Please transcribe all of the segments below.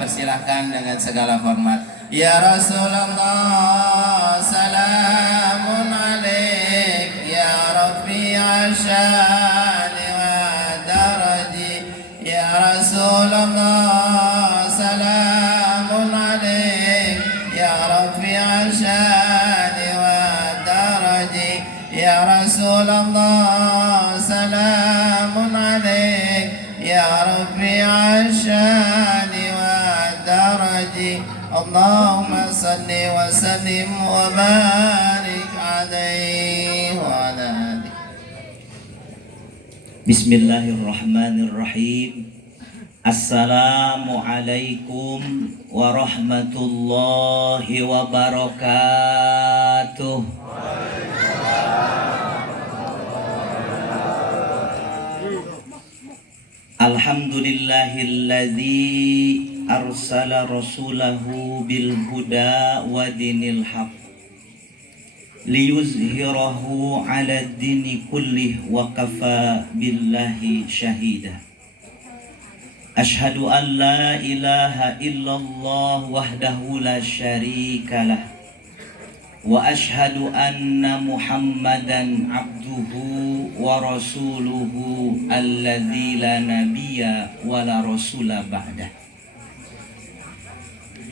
persilahkan dengan segala hormat. Ya Rasulullah, salamun alaik ya Rafi'a syani wa daraji. Ya Rasulullah, salamun alaik ya Rafi'a syani wa daraji. Ya Rasulullah, salamun alaik ya Rafi'a syani wa daraji. Allahumma salli wa sallim wa barik alaihi wa ala alihi. Bismillahirrahmanirrahim. Assalamualaikum warahmatullahi wabarakatuh. Alhamdulillahilladzi arsala rasulahu bil huda wa dinil haq liyuzhirahu ala dini kullih wa kafa billahi syahida. Ashhadu an la ilaha illallah wahdahu la syarikalah wa ashhadu anna muhammadan abduhu wa rasuluhu alladzi la nabiyya wa la rasula ba'dah.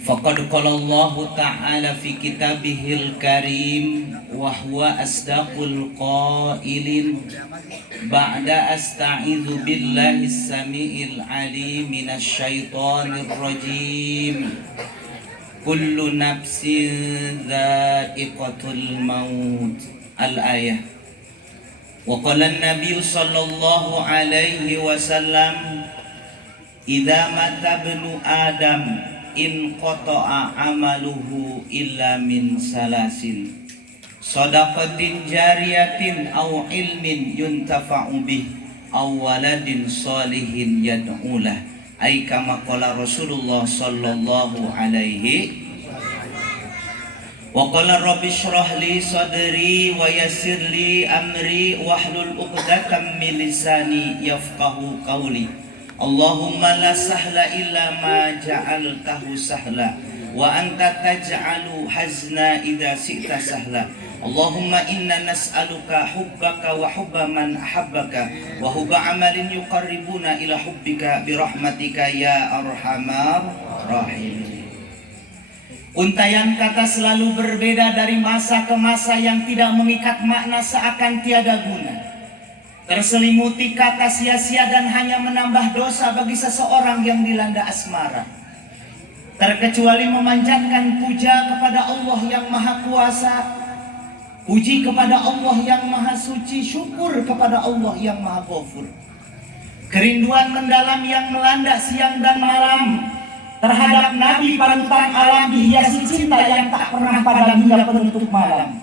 Faqad qala Allah ta'ala fi kitabihil karim wa huwa asdaqul qailin ba'da asta'idzu billahi samiil alim minasy syaithanir rajim. Kullu nafsin dha'iqatul maut. Al-ayah. Wa qala an-nabiy sallallahu alaihi wasallam, idza mata ibnu adam in qata'a amaluhu illa min salasin, sadaqatin jariyatin aw ilmin yuntafa'u bih aw waladin salihin yad'ulah. Ay kama qala Rasulullah sallallahu alaihi wa qala rabbi shrah li sadri wa yassir li amri wahlul 'uqdatam min lisani yafqahu qawli. Allahumma la sahla illa ma ja'altahu sahla wa anta taj'alu hazna idza syi'ta sahla. Allahumma inna nas'aluka hubbaka wa hubba man ahabbaka wa hubba amalin yuqarribuna ila hubbika birahmatika ya arhamar rahimin. Untayan kata selalu berbeda dari masa ke masa yang tidak mengikat makna seakan tiada guna. Terselimuti kata sia-sia dan hanya menambah dosa bagi seseorang yang dilanda asmara. Terkecuali memanjatkan puja kepada Allah yang Maha Kuasa, puji kepada Allah yang Maha Suci, syukur kepada Allah yang Maha Ghafur. Kerinduan mendalam yang melanda siang dan malam terhadap Nabi panutan alam dihiasi cinta yang tak pernah padam hingga penutup malam.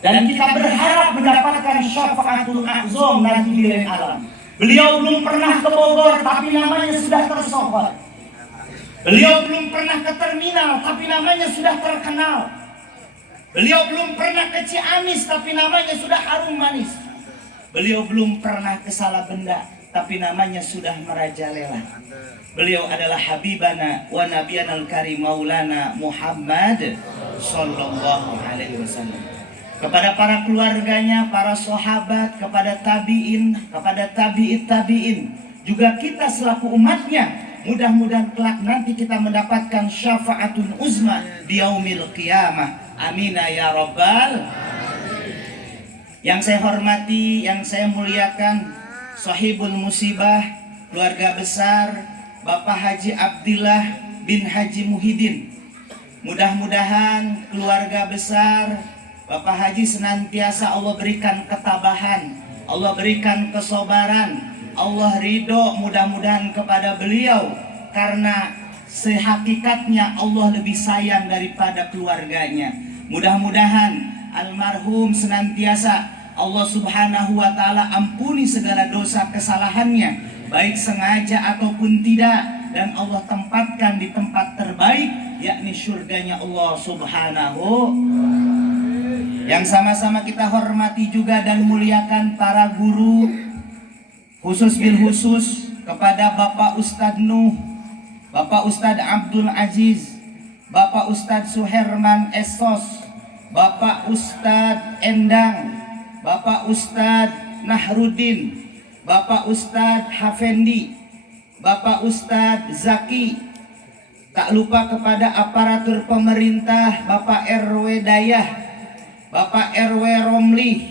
Dan kita berharap mendapatkan syafaatul a'zam nanti di lain alam. Beliau belum pernah ke Bogor tapi namanya sudah tersohor. Beliau belum pernah ke terminal tapi namanya sudah terkenal. Beliau belum pernah ke Ciamis tapi namanya sudah harum manis. Beliau belum pernah ke Salabenda tapi namanya sudah merajalela. Beliau adalah habibana wa nabiyanal karim maulana Muhammad sallallahu alaihi wasallam. Kepada para keluarganya, para sahabat, kepada tabi'in, kepada tabi'it tabi'in, juga kita selaku umatnya, mudah-mudahan kelak nanti kita mendapatkan syafa'atun uzma di yaumil qiyamah. Amina ya rabbal. Yang saya hormati, yang saya muliakan, sahibul musibah, keluarga besar Bapak Haji Abdillah bin Haji Muhyiddin. Mudah-mudahan keluarga besar Bapak Haji senantiasa Allah berikan ketabahan, Allah berikan kesabaran, Allah ridho mudah-mudahan kepada beliau, karena sehakikatnya Allah lebih sayang daripada keluarganya. Mudah-mudahan almarhum senantiasa Allah subhanahu wa ta'ala ampuni segala dosa kesalahannya, baik sengaja ataupun tidak, dan Allah tempatkan di tempat terbaik, yakni surganya Allah subhanahu. Yang sama-sama kita hormati juga dan muliakan para guru, khusus bil khusus kepada Bapak Ustadz Nuh Bapak Ustadz Abdul Aziz, Bapak Ustadz Suherman Esos, Bapak Ustadz Endang, Bapak Ustadz Nahrudin, Bapak Ustadz Hafendi, Bapak Ustadz Zaki. Tak lupa kepada aparatur pemerintah, Bapak RW Dayah, Bapak RW Romli,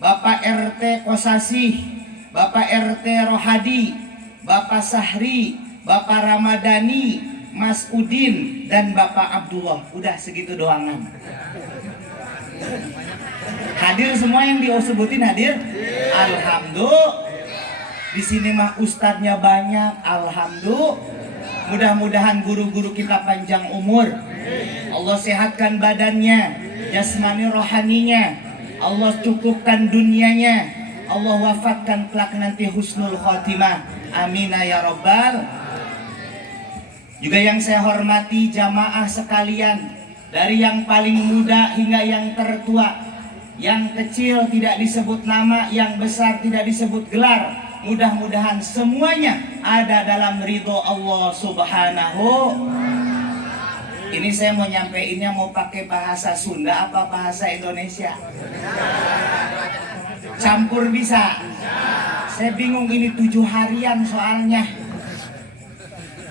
Bapak RT Kosasih, Bapak RT Rohadi, Bapak Sahri, Bapak Ramadhani, Mas Udin, dan Bapak Abdullah. Udah segitu doangan. Hadir semua yang disebutin hadir? Alhamdulillah. Di sini mah ustadznya banyak, alhamdulillah. Mudah-mudahan guru-guru kita panjang umur. Allah sehatkan badannya, jasmani rohaninya. Allah cukupkan dunianya. Allah wafatkan kelak nanti husnul khotimah. Amin ya rabbal. Juga yang saya hormati jamaah sekalian, dari yang paling muda hingga yang tertua. Yang kecil tidak disebut nama, yang besar tidak disebut gelar. Mudah-mudahan semuanya ada dalam ridho Allah Subhanahu. Ini saya mau nyampeinnya mau pakai bahasa Sunda apa bahasa Indonesia? Campur bisa. Saya bingung ini 7 harian soalnya.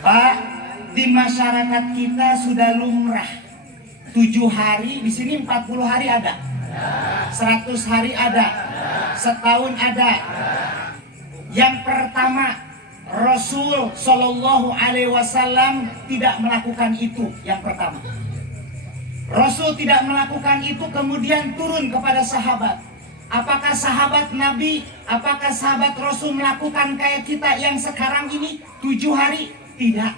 Pak, di masyarakat kita sudah lumrah 7 hari, di sini 40 hari ada, 100 hari ada, setahun ada. Yang pertama, Rasul Shallallahu Alaihi Wasallam tidak melakukan itu. Yang pertama, Rasul tidak melakukan itu, kemudian turun kepada sahabat. Apakah sahabat Nabi, apakah sahabat Rasul melakukan kayak kita yang sekarang ini 7 hari? Tidak.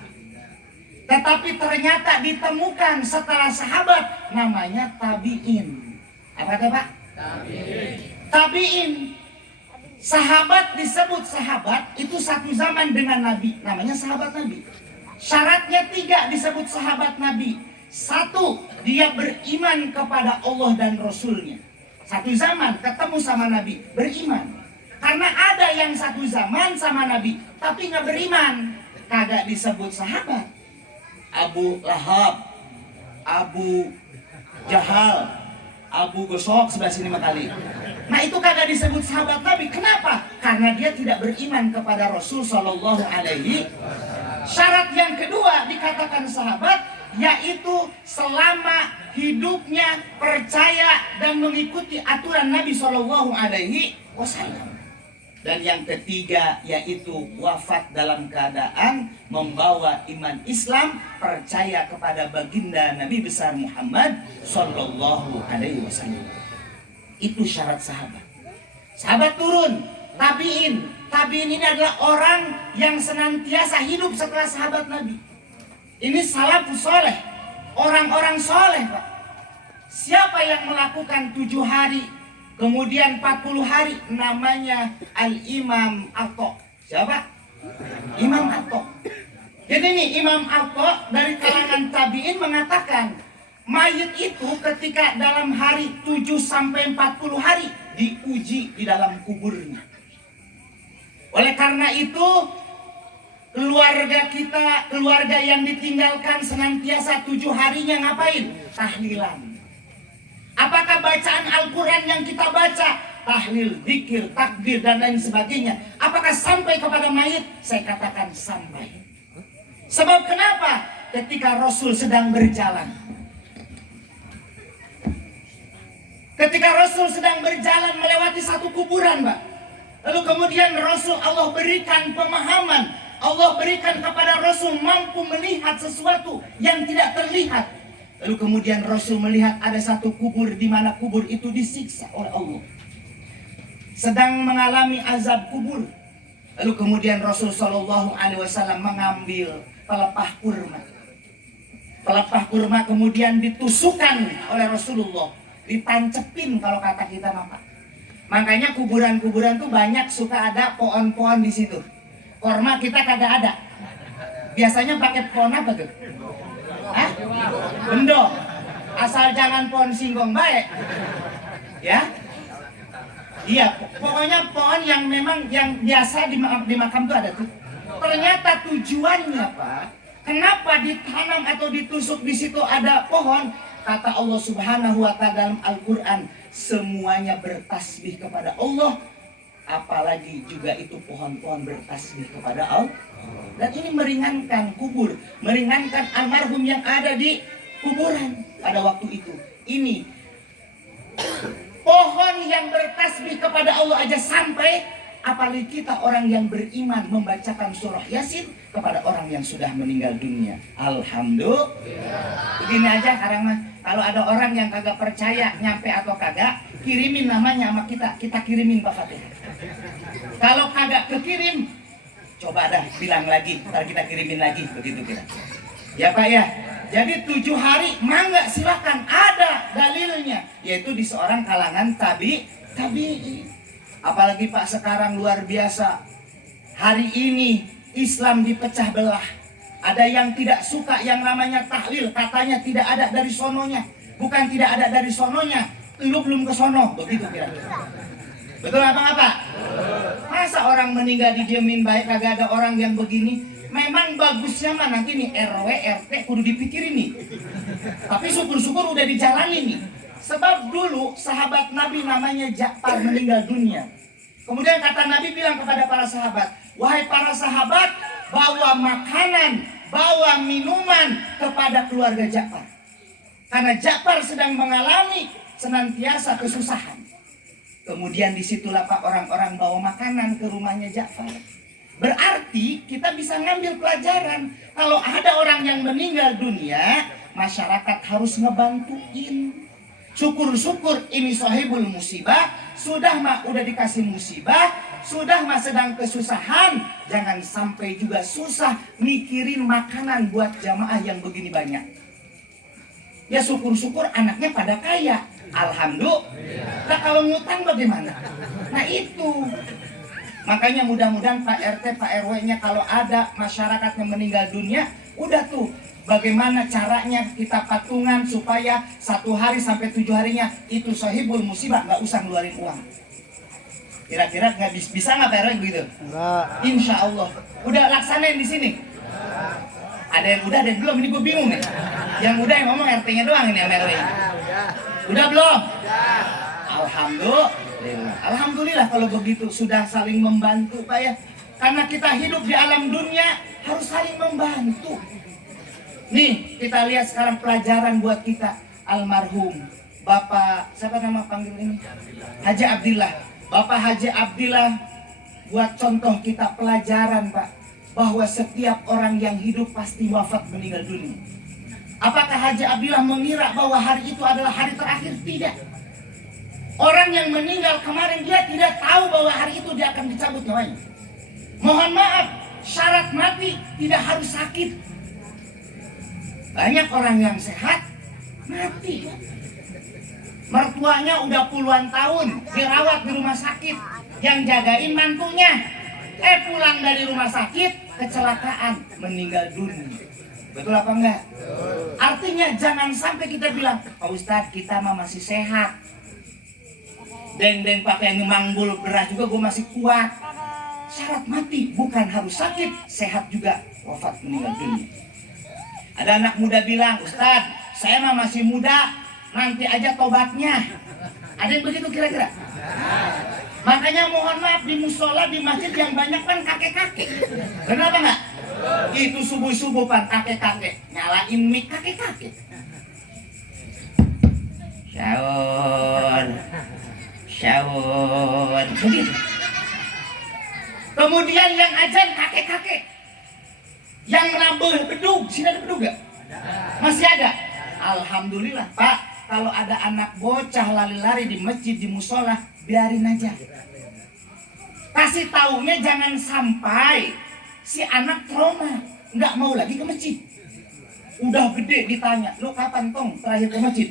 Tetapi ternyata ditemukan setelah sahabat, namanya tabi'in. Apa itu Pak? Tabi'in. Tabi'in. Sahabat disebut sahabat itu satu zaman dengan Nabi, namanya sahabat Nabi. Syaratnya 3 disebut sahabat Nabi. 1, dia beriman kepada Allah dan Rasulnya. Satu zaman ketemu sama Nabi, beriman. Karena ada yang satu zaman sama Nabi tapi nggak beriman, kagak disebut sahabat. Abu Lahab, Abu Jahal, Abu Gosok sebelah sini kali. Nah itu kagak disebut sahabat Nabi. Kenapa? Karena dia tidak beriman kepada Rasul Shallallahu Alaihi. Syarat yang kedua dikatakan sahabat, yaitu selama hidupnya percaya dan mengikuti aturan Nabi Shallallahu Alaihi Wasallam. Dan yang ketiga yaitu wafat dalam keadaan membawa iman Islam, percaya kepada baginda Nabi besar Muhammad Shallallahu Alaihi Wasallam. Itu syarat sahabat. Sahabat turun, tabiin. Tabiin ini adalah orang yang senantiasa hidup setelah sahabat Nabi. Ini salafus soleh, orang-orang soleh Pak. Siapa yang melakukan 7 hari, kemudian 40 hari, namanya Al-Imam Atta. Siapa? Imam Atta. Jadi ini Imam Atta dari kalangan tabiin mengatakan, mayit itu ketika dalam hari 7 sampai 40 hari diuji di dalam kuburnya. Oleh karena itu, keluarga kita, keluarga yang ditinggalkan senantiasa 7 harinya ngapain? Tahlilan. Apakah bacaan Al-Quran yang kita baca, tahlil, zikir, takbir, dan lain sebagainya, apakah sampai kepada mayit? Saya katakan sampai. Sebab kenapa? Ketika Rasul sedang berjalan, ketika Rasul sedang berjalan melewati satu kuburan, Mbak. Lalu kemudian Rasul, Allah berikan pemahaman, Allah berikan kepada Rasul mampu melihat sesuatu yang tidak terlihat. Lalu kemudian Rasul melihat ada satu kubur di mana kubur itu disiksa oleh Allah, sedang mengalami azab kubur. Lalu kemudian Rasul Shallallahu Alaihi Wasallam mengambil pelepah kurma. Pelepah kurma kemudian ditusukkan oleh Rasulullah, ditancepin kalau kata kita Bapak. Makanya kuburan-kuburan tuh banyak suka ada pohon-pohon di situ. Kurma kita kagak ada. Biasanya pakai pohon apa tuh? Hah? Bendong. Asal jangan pohon singkong baik. Ya? Iya, pokoknya pohon yang memang yang biasa di makam tuh ada tuh. Ternyata tujuannya Pak, Kenapa ditanam atau ditusuk di situ ada pohon? Kata Allah Subhanahu wa Ta'ala dalam Al-Quran, semuanya bertasbih kepada Allah. Apalagi juga itu pohon-pohon bertasbih kepada Allah. Dan ini meringankan kubur, meringankan almarhum yang ada di kuburan pada waktu itu. Ini pohon yang bertasbih kepada Allah aja sampai, apalagi kita orang yang beriman membacakan surah Yasin kepada orang yang sudah meninggal dunia. Alhamdulillah. Begini aja sekarang mah, kalau ada orang yang kagak percaya nyampe atau kagak, kirimin namanya sama kita kirimin Pak Fatihah. Kalau kagak kekirim, coba dah bilang lagi, ntar kita kirimin lagi, begitu kira. Ya Pak ya. Jadi 7 hari, mangga silakan, ada dalilnya, yaitu di seorang kalangan tabi'i. Apalagi Pak sekarang luar biasa. Hari ini Islam dipecah belah. Ada yang tidak suka yang namanya tahlil, katanya tidak ada dari sononya. Bukan tidak ada dari sononya, lu belum ke sono, begitu kira-kira. Betul apa? Masa orang meninggal didiemin baik, kagak ada orang yang begini? Memang bagusnya mah nanti nih RW, RT kudu dipikirin nih. Tapi syukur-syukur udah dijalanin nih. Sebab dulu sahabat Nabi namanya Ja'far meninggal dunia. Kemudian kata Nabi bilang kepada para sahabat, wahai para sahabat, bawa makanan, bawa minuman kepada keluarga Ja'far. Karena Ja'far sedang mengalami senantiasa kesusahan. Kemudian disitulah Pak orang-orang bawa makanan ke rumahnya Ja'far. Berarti kita bisa ngambil pelajaran. Kalau ada orang yang meninggal dunia, masyarakat harus ngebantuin. Syukur-syukur ini sahibul musibah, sudah mah udah dikasih musibah, sudah mah sedang kesusahan, jangan sampai juga susah mikirin makanan buat jamaah yang begini banyak. Ya syukur-syukur anaknya pada kaya, alhamdulillah. Nah kalau ngutang bagaimana? Nah itu. Makanya mudah-mudahan Pak RT, Pak RW-nya kalau ada masyarakat yang meninggal dunia, udah tuh bagaimana caranya kita patungan supaya 1 hari sampai 7 harinya itu sahibul musibah, nggak usah ngeluarin uang. Kira-kira nggak bisa nggak Pak RW begitu? Enggak. Insya Allah. Udah laksanain di sini. Ada yang udah, ada yang belum. Ini gue bingung nih. Yang udah yang ngomong RT-nya doang ini sama RW. Udah belum? Alhamdulillah. Alhamdulillah kalau begitu, sudah saling membantu Pak ya. Karena kita hidup di alam dunia harus saling membantu. Nih kita lihat sekarang pelajaran buat kita. Almarhum Bapak, siapa nama panggil ini? Haji Abdillah. Bapak Haji Abdillah buat contoh kita pelajaran Pak, bahwa setiap orang yang hidup pasti wafat meninggal dunia. Apakah Haji Abdillah mengira bahwa hari itu adalah hari terakhir? Tidak. Orang yang meninggal kemarin dia tidak tahu bahwa hari itu dia akan dicabut nyawanya. Mohon maaf, syarat mati tidak harus sakit. Banyak orang yang sehat mati. Mertuanya udah puluhan tahun dirawat di rumah sakit, yang jagain mantunya. Pulang dari rumah sakit kecelakaan, meninggal dunia. Betul apa enggak? Artinya jangan sampai kita bilang, Pak Ustadz kita mah masih sehat. Deng-deng pakai ngemanggul beras juga gue masih kuat. Syarat mati bukan harus sakit, sehat juga wafat meninggal dunia. Ada anak muda bilang, Ustadz saya mah masih muda, nanti aja tobatnya. Ada yang begitu kira-kira? Makanya mohon maaf di musola, di masjid yang banyak kan kakek-kakek. Kenapa enggak? Itu subuh-subuh pan kakek-kakek nyalain mic kakek-kakek. Syawon begitu. Kemudian yang ajan kakek-kakek, yang nabeh bedug, sini ada bedug gak? Masih ada. Alhamdulillah Pak, kalau ada anak bocah lari-lari di masjid, di musola, biarin aja. Kasih taunya jangan sampai si anak trauma, nggak mau lagi ke masjid. Udah gede ditanya, lu kapan Tong terakhir ke masjid?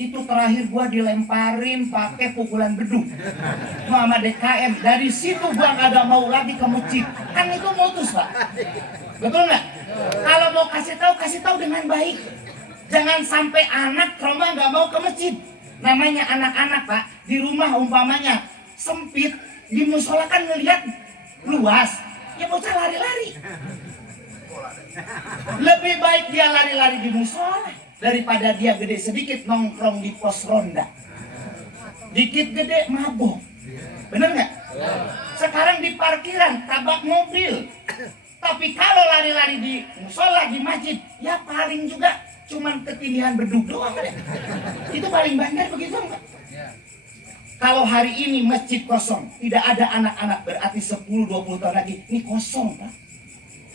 Itu terakhir gua dilemparin pakai pukulan beduk sama DKM. Dari situ gua nggak mau lagi ke masjid. Kan itu mutus Pak, betul nggak? Kalau mau kasih tahu dengan baik. Jangan sampai anak trauma nggak mau ke masjid. Namanya anak-anak Pak, di rumah umpamanya sempit, di musola kan ngelihat luas, ya bocah lari-lari. Lebih baik dia lari-lari di musola daripada dia gede sedikit nongkrong di pos ronda. Dikit gede mabok. Bener nggak? Sekarang di parkiran tabak mobil. Tapi kalau lari-lari di musola, di masjid, ya paling juga cuman ketindihan beduk doang deh. Itu paling banyak begitu enggak? Kalau hari ini masjid kosong, tidak ada anak-anak, berarti 10-20 tahun lagi ini kosong kan?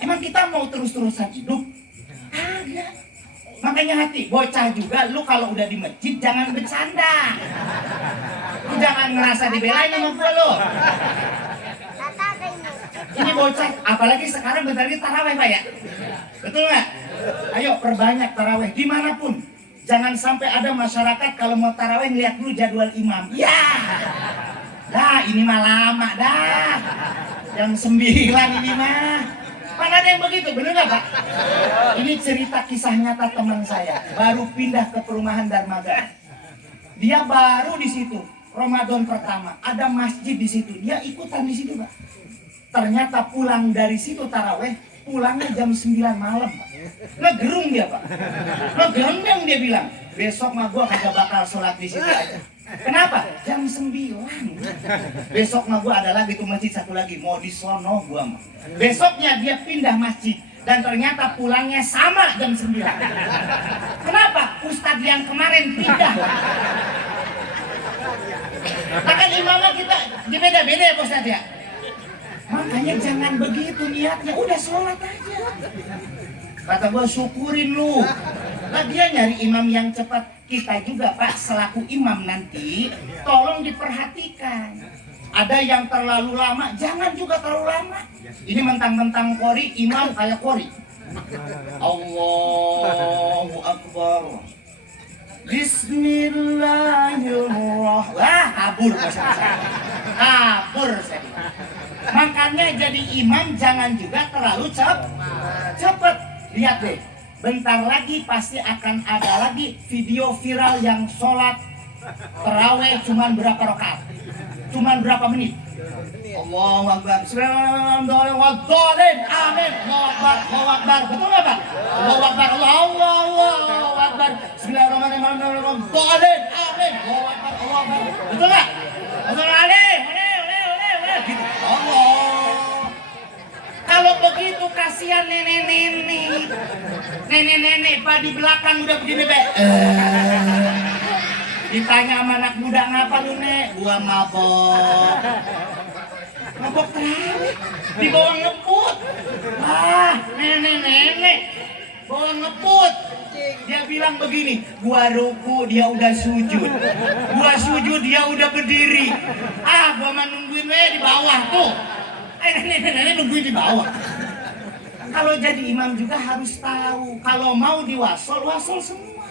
Emang kita mau terus-terusan hidup? Ada. Makanya hati, bocah juga, lu kalau udah di masjid jangan bercanda. Lu jangan ngerasa dibelain sama gua lu. Ini bocah, apalagi sekarang bentar lagi taraweh Pak ya? Betul nggak? Ayo perbanyak taraweh dimanapun. Jangan sampai ada masyarakat kalau mau taraweh lihat dulu jadwal imam. Ya, dah ini mah lama dah. Jam 9 ini mah. Mana ada yang begitu, bener nggak Pak? Ini cerita kisah nyata teman saya. Baru pindah ke perumahan Darmaga. Dia baru di situ. Ramadan pertama ada masjid di situ. Dia ikutan di situ Pak. Ternyata pulang dari situ taraweh, pulangnya jam 9 malam Pak. Ngegerung dia Pak. Ngegerung dia bilang, besok mah gua kagak bakal sholat di situ aja. Kenapa? Jam 9. Besok mah gua ada lagi tuh masjid satu lagi, mau di sono gua mah. Besoknya dia pindah masjid dan ternyata pulangnya sama jam 9. Kenapa? Ustadz yang kemarin pindah. Bahkan imamnya kita beda-beda ya Pak Ustadz ya. Makanya jangan begitu niatnya, udah sholat aja. Kata gua syukurin lu. Nah dia nyari imam yang cepat. Kita juga Pak selaku imam nanti tolong diperhatikan. Ada yang terlalu lama, jangan juga terlalu lama. Ini mentang-mentang qori, imam kayak qori. Allahu Akbar. Bismillahirrahmanirrahim. Wah, kabur kabur saya. Makanya jadi imam jangan juga terlalu cepat. Lihat deh, bentar lagi pasti akan ada lagi video viral yang sholat taraweh cuman berapa rakaat, cuman berapa menit. Allahu Akbar. Bismillahirrahmanirrahim. Amin. Allahu Akbar. Allahu Akbar. Betul nggak Pak? Allahu Akbar. Allahu Akbar. Bismillahirrahmanirrahim. Amin. Allahu Akbar. Allahu Akbar. Betul nggak? Betul alim. Allah. Kalau begitu kasihan nenek Pak di belakang udah begini Pak. Ditanya sama anak muda ngapa lu Nek? Gua mabok. Mabok terawih di bawah ngeput. Ah, nenek bawa ngeput. Dia bilang begini, gua ruku dia udah sujud, gua sujud dia udah berdiri. Ah, gua mah nungguin di bawah tuh. Nenek nungguin di bawah. Kalau jadi imam juga harus tahu, kalau mau diwasol semua.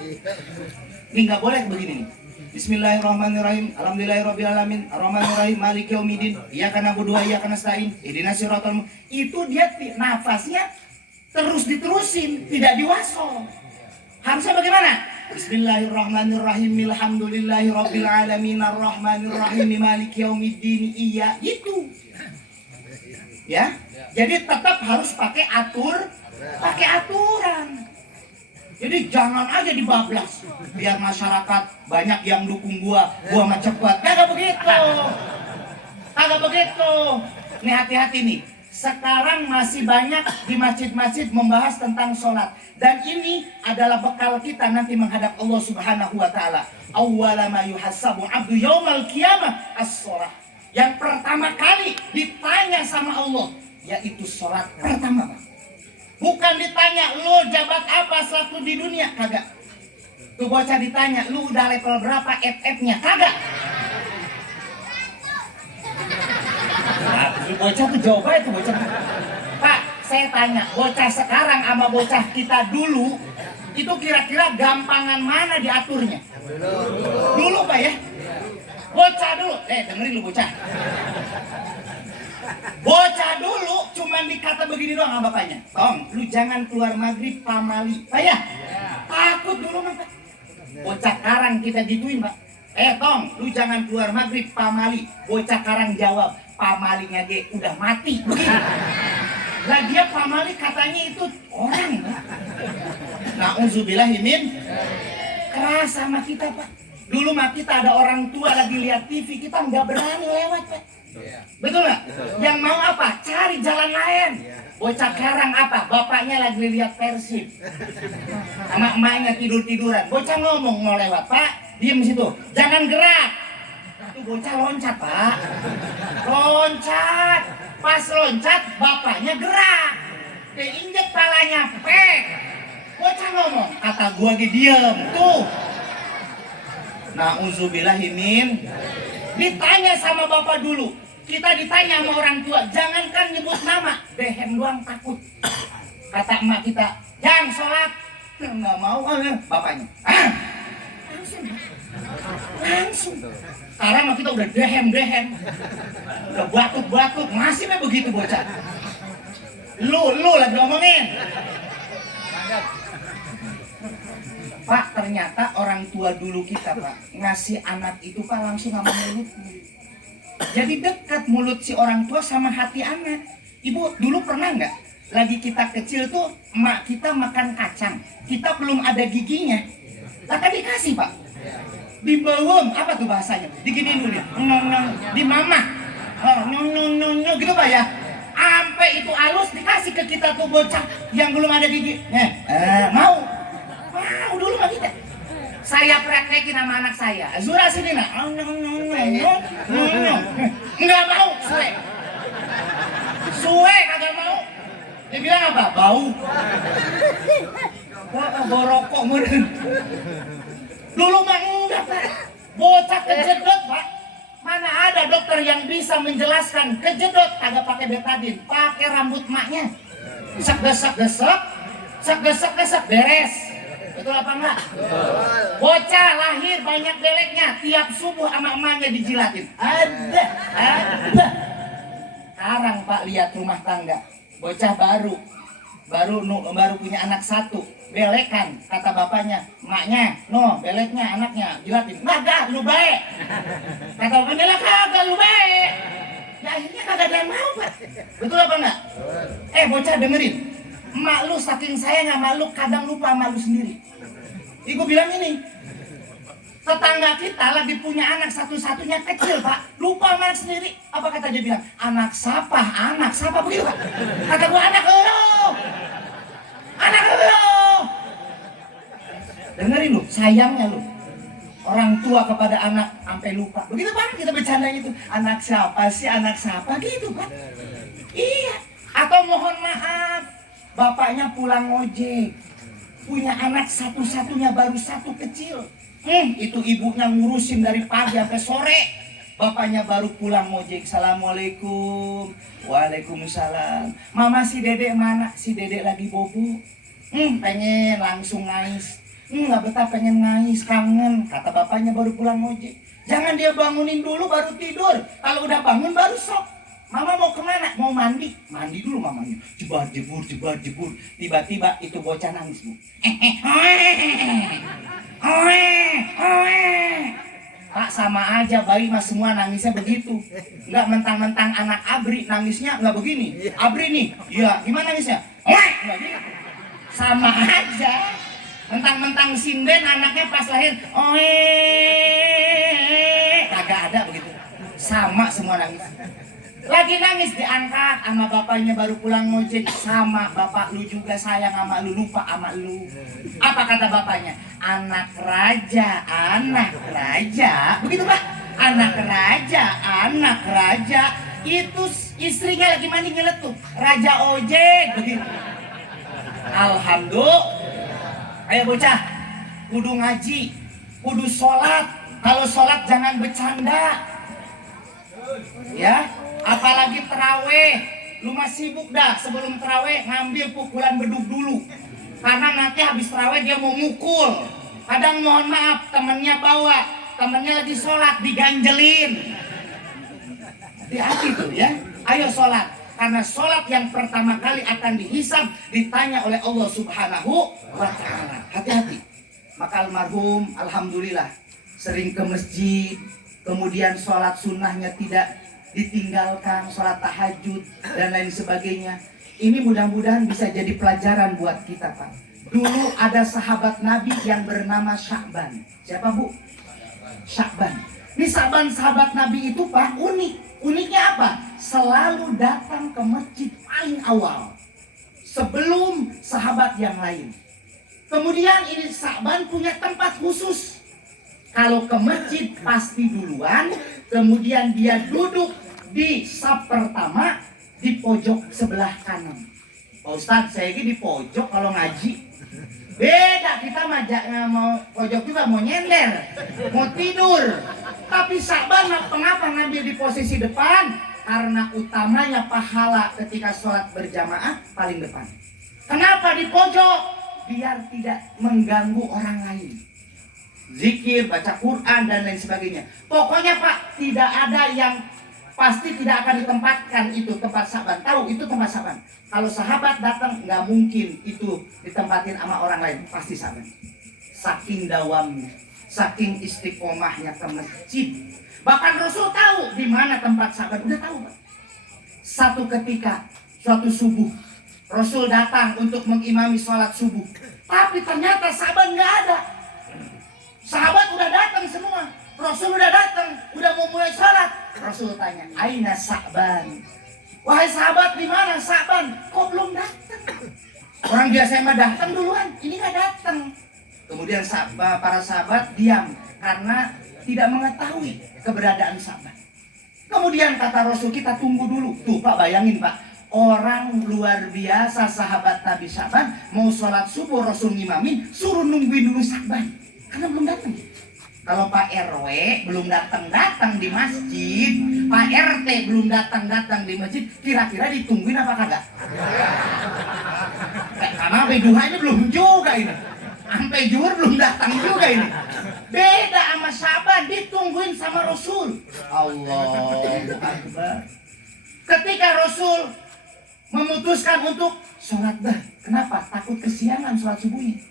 Ini nggak boleh begini nih. Bismillahirrahmanirrahim. Alhamdulillahirrabbilalamin. Arrahmanirrahim. Maliki yaumiddin. Iyyaka na'budu wa iyyaka nasta'in. Ihdinas siratal mustaqim. Itu dia nafasnya terus diterusin, tidak diwasol. Harusnya bagaimana? Bismillahirrahmanirrahim. Alhamdulillahirabbil alamin. Arrahmanirrahim. Maliki yaumiddin. Iya, itu. Ya. Jadi tetap harus pakai aturan. Jadi jangan aja dibablas biar masyarakat banyak yang dukung gua mah cepat. Kagak begitu. Nih hati-hati nih. Sekarang masih banyak di masjid-masjid membahas tentang sholat. Dan ini adalah bekal kita nanti menghadap Allah Subhanahu wa taala. Awwala ma yuhassabu 'abdu yaumal qiyamah as-shalah. Yang pertama kali ditanya sama Allah yaitu sholat pertama. Bukan ditanya lu jabat apa satu di dunia, kagak. Tuh bocah ditanya lu udah level berapa FF-nya, kagak. Nah, bocah tuh jawabnya tuh bocah. Pak, saya tanya, bocah sekarang sama bocah kita dulu itu kira-kira gampangan mana diaturnya? Dulu Pak ya. Bocah dulu, dengerin lu bocah. Bocah dulu cuman dikata begini doang sama bapaknya. Tong, lu jangan keluar maghrib pamali. Pak ya? Takut dulu mah Pak. Bocah karang kita gituin Pak. Tong, lu jangan keluar maghrib pamali. Bocah karang jawab, pamalinya ge udah mati. Begini. Lah dia pamali katanya itu orang. Nauzubillahimin. Keras sama kita Pak. Dulu mah kita ada orang tua lagi lihat TV, kita nggak berani lewat Pak. Betul nggak? Yang mau apa? Cari jalan lain. Bocah karang apa? Bapaknya lagi lihat Persib. Sama emaknya tidur-tiduran. Bocah ngomong mau lewat Pak, diem situ. Jangan gerak. Itu bocah loncat Pak. Loncat. Pas loncat, bapaknya gerak. Diinjek palanya, pek. Bocah ngomong, kata gua lagi diem. Tuh. Nauzubillahimin. Ditanya sama bapak dulu. Kita ditanya sama orang tua, jangankan nyebut nama, dehem doang takut. Kata emak kita, yang sholat. Nggak mau, bapaknya. Langsung. Sekarang kita udah dehem, udah batuk, masih begitu bocah. Lu lagi ngomongin. Pak, ternyata orang tua dulu kita Pak ngasih anak itu Pak langsung sama mulut. Jadi dekat mulut si orang tua sama hati anak. Ibu dulu pernah nggak? Lagi kita kecil tuh emak kita makan kacang, kita belum ada giginya, kita dikasih Pak. Di bawang apa tuh bahasanya? Diginiin dulu ya, di mama, gitu Pak ya. Sampai itu halus dikasih ke kita tuh bocah yang belum ada gigi. Mau dulu mah kita. Saya praktekin sama anak saya. Zura sini nak. Enggak mau, suwe kagak mau. Dia bilang apa? Bau. Bau rokok meren. Dulu mah enggak Pak. Bocah kejedot Pak. Mana ada dokter yang bisa menjelaskan kejedot kagak pakai betadin, pakai rambut maknya. Gesek beres. Betul apa enggak? Bocah lahir banyak beleknya, tiap subuh sama emaknya dijilatin. Ada. Sekarang Pak lihat rumah tangga, bocah baru punya anak satu, belekan, kata bapaknya, emaknya, beleknya anaknya, jilatin. Enggak, lu baik. Kata bapaknya, kagak lu baik. Ya akhirnya kagak ada yang mau Pak. Betul apa enggak? Bocah dengerin. Emak lu saking sayang sama lu kadang lupa sama lu sendiri. Ibu bilang ini, tetangga kita lagi punya anak satu-satunya kecil Pak, lupa sama sendiri. Apa kata dia bilang? Anak siapa begitu Pak. Kata gua anak lu. Dengerin lu, sayangnya lu. Orang tua kepada anak sampai lupa. Begitu Pak, kita bercanda gitu. Anak siapa gitu Pak. Iya. Atau mohon maaf, bapaknya pulang ojek, punya anak satu-satunya baru satu kecil. Itu ibunya ngurusin dari pagi sampai sore. Bapaknya baru pulang ojek. Assalamualaikum. Waalaikumsalam. Mama si dedek mana? Si dedek lagi bobo. Pengen langsung ngais. Nggak betah pengen ngais, kangen. Kata bapaknya baru pulang ojek. Jangan dia bangunin dulu baru tidur. Kalau udah bangun baru sok. Mama mau kemana? Mau mandi. Mandi dulu mamanya. Jebar jebur. Tiba-tiba itu bocah nangis Bu. Pak sama aja bayi mah semua nangisnya begitu. Enggak mentang-mentang anak Abri nangisnya enggak begini. Abri nih, iya gimana nangisnya? Enggak gitu. Sama aja. Mentang-mentang sinden anaknya pas lahir, kagak ada begitu. Sama semua nangis. Lagi nangis diangkat sama bapaknya baru pulang ngojek. Sama bapak lu juga sayang sama lu, lupa sama lu. Apa kata bapaknya? Anak raja. Begitu Pak? Anak raja. Itu istrinya lagi mandi nyeletuk. Raja ojek. Begitu. Alhamdulillah. Ayo bocah, kudu ngaji, kudu sholat. Kalau sholat jangan bercanda. Ya. Apalagi terawih, lu masih sibuk dah sebelum terawih ngambil pukulan beduk dulu. Karena nanti habis terawih dia mau mukul. Kadang mohon maaf temennya bawa, temennya lagi sholat diganjelin. Hati-hati tuh ya, ayo sholat. Karena sholat yang pertama kali akan dihisab, ditanya oleh Allah Subhanahu wa Ta'ala. Hati-hati. Maka almarhum alhamdulillah sering ke masjid, kemudian sholat sunnahnya tidak ditinggalkan, sholat tahajud dan lain sebagainya. Ini mudah-mudahan bisa jadi pelajaran buat kita, Pak. Dulu ada sahabat Nabi yang bernama Sya'ban. Siapa, Bu? Sya'ban. Ini Sya'ban sahabat Nabi itu, Pak, unik. Uniknya apa? Selalu datang ke masjid paling awal, sebelum sahabat yang lain. Kemudian ini Sya'ban punya tempat khusus. Kalau ke masjid pasti duluan, kemudian dia duduk di saf pertama di pojok sebelah kanan. Pak Ustadz, saya ini di pojok kalau ngaji. Beda, kita mau pojok juga, mau nyender, mau tidur. Tapi Sya'ban kenapa ngambil di posisi depan? Karena utamanya pahala ketika sholat berjamaah paling depan. Kenapa di pojok? Biar tidak mengganggu orang lain. Zikir, baca Quran, dan lain sebagainya. Pokoknya Pak, tidak ada yang pasti tidak akan ditempatkan itu tempat Sya'ban. Tahu itu tempat Sya'ban. Kalau sahabat datang, nggak mungkin itu ditempatin sama orang lain. Pasti Sya'ban. Saking dawamnya, saking istiqomahnya ke masjid. Bahkan Rasul tahu di mana tempat Sya'ban. Udah tahu, Pak. Satu ketika, suatu subuh, Rasul datang untuk mengimami sholat subuh. Tapi ternyata Sya'ban nggak ada. Sahabat udah datang semua, Rasul udah datang, udah mau mulai sholat. Rasul tanya, aina Sya'ban? Wahai sahabat, di mana Sya'ban? Kok belum datang? Orang biasa mah datang duluan, ini nggak datang. Kemudian para sahabat diam karena tidak mengetahui keberadaan Sya'ban. Kemudian kata Rasul, kita tunggu dulu. Tuh Pak, bayangin Pak, orang luar biasa sahabat Nabi Sya'ban mau sholat subuh, Rasul ngimamin, suruh nungguin dulu Sya'ban. Karena belum datang. Kalau Pak RW belum datang-datang di masjid, Pak RT belum datang-datang di masjid, kira-kira ditungguin apa kagak? Karena sampai duha ini belum juga ini. Sampai zuhur belum datang juga ini. Beda sama Sya'ban, ditungguin sama Rasul. Allahu Akbar. Ketika Rasul memutuskan untuk sholat dah. Kenapa? Takut kesiangan sholat subuhnya.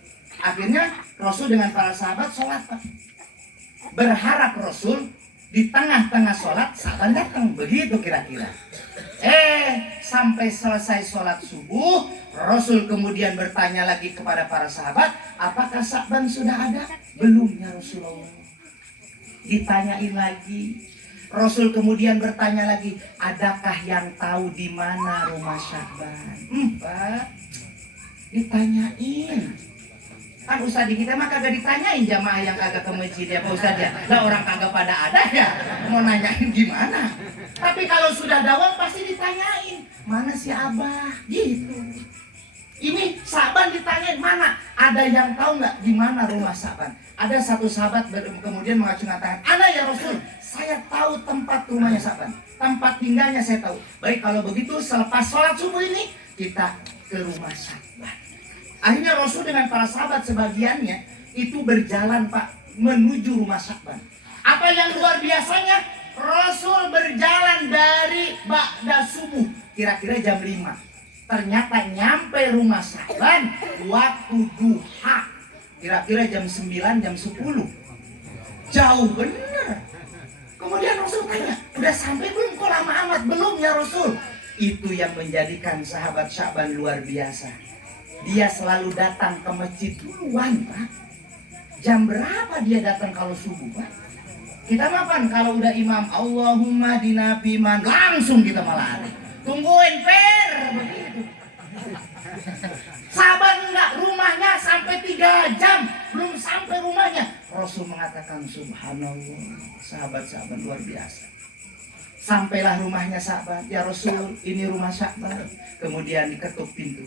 Akhirnya Rasul dengan para sahabat sholat, Pak. Berharap Rasul di tengah-tengah sholat Sya'ban datang. Begitu kira-kira. Sampai selesai sholat subuh, Rasul kemudian bertanya lagi kepada para sahabat, apakah Sya'ban sudah ada? Belum ya Rasulullah. Ditanyain lagi. Rasul kemudian bertanya lagi, adakah yang tahu di mana rumah Sya'ban? Pak, ditanyain. Kan Ustadz kita mah kagak ditanyain jamaah yang kagak ke masjid ya Pak Ustadz ya. Lah orang kagak pada ada ya, mau nanyain gimana? Tapi kalau sudah dawam pasti ditanyain, mana si Abah? Gitu. Ini Sya'ban ditanyain mana? Ada yang tahu nggak di mana rumah Sya'ban? Ada satu sahabat kemudian mengacungkan tangan, ada ya Rasul, saya tahu tempat rumahnya Sya'ban, tempat tinggalnya saya tahu. Baik kalau begitu selepas sholat subuh ini kita ke rumah Sya'ban. Akhirnya Rasul dengan para sahabat sebagiannya itu berjalan Pak menuju rumah Sya'ban. Apa yang luar biasanya? Rasul berjalan dari ba'da subuh kira-kira jam 5. Ternyata nyampe rumah Sya'ban waktu duha. Kira-kira jam 9, jam 10. Jauh bener. Kemudian Rasul tanya, udah sampai belum? Kok lama amat? Belum ya Rasul. Itu yang menjadikan sahabat Sya'ban luar biasa. Dia selalu datang ke masjid duluan, Pak. Jam berapa dia datang kalau subuh, Pak? Kita makan kalau udah imam Allahumma dinabi man, langsung kita malah lari. Tungguin per begitu. Sahabat enggak, rumahnya sampai 3 jam belum sampai rumahnya. Rasul mengatakan subhanallah, sahabat-sahabat luar biasa. Sampailah rumahnya sahabat, ya Rasul, ini rumah Sya'ban. Kemudian diketuk pintu.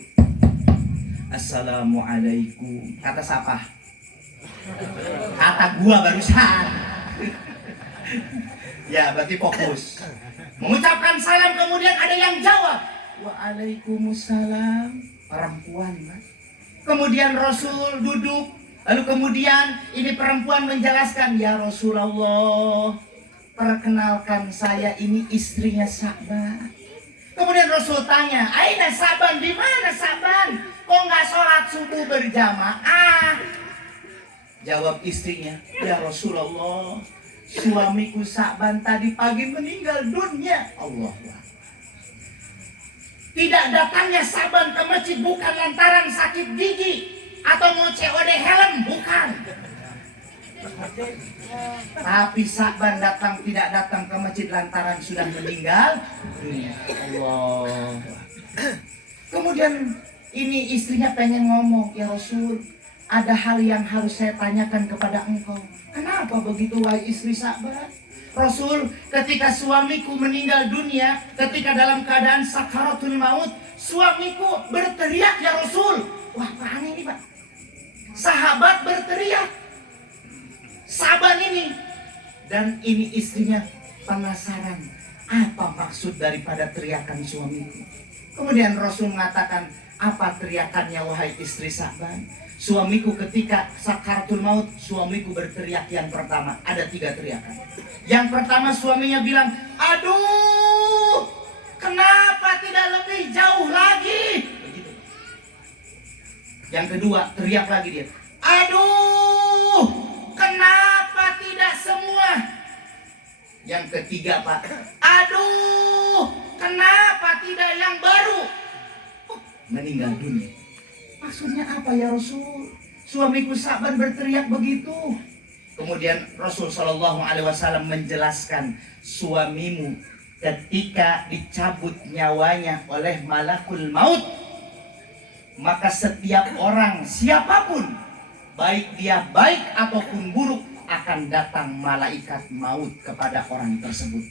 Assalamualaikum. Kata siapa? Kata gua barusan. Ya berarti fokus. Mengucapkan salam kemudian ada yang jawab. Waalaikumsalam. Perempuan. Kemudian Rasul duduk. Lalu kemudian ini perempuan menjelaskan, ya Rasulullah, perkenalkan saya ini istrinya Sya'ban. Kemudian Rasul tanya, aina Sya'ban, di mana Sya'ban? Kok nggak sholat subuh berjamaah? Jawab istrinya, ya Rasulullah, suamiku Sya'ban tadi pagi meninggal dunia. Allah. Tidak datangnya Sa'ban ke masjid bukan lantaran sakit gigi atau mau COD helm, bukan. Tapi Sa'ban tidak datang ke masjid lantaran sudah meninggal dunia. Allah. Kemudian ini istrinya pengen ngomong, ya Rasul, ada hal yang harus saya tanyakan kepada engkau. Kenapa begitu wahai istri Sa'ban? Rasul, ketika suamiku meninggal dunia, ketika dalam keadaan sakaratul maut, suamiku berteriak, ya Rasul. Wah, apaan ini, Pak? Sahabat berteriak. Sa'ban ini. Dan ini istrinya penasaran. Apa maksud daripada teriakan suamiku? Kemudian Rasul mengatakan, apa teriakannya wahai istri Sa'ban? Suamiku ketika sakaratul maut, suamiku berteriak yang pertama. Ada 3 teriakan. Yang pertama suaminya bilang, aduh, kenapa tidak lebih jauh lagi? Begitu. Yang kedua teriak lagi dia, aduh, kenapa tidak semua? Yang ketiga Pak, aduh, kenapa tidak yang baru? Meninggal dunia. Maksudnya apa ya Rasul? Suamiku Sa'ban berteriak begitu. Kemudian Rasul Shallallahu Alaihi Wasallam menjelaskan, suamimu ketika dicabut nyawanya oleh malakul maut, maka setiap orang siapapun, baik dia baik ataupun buruk, akan datang malaikat maut kepada orang tersebut.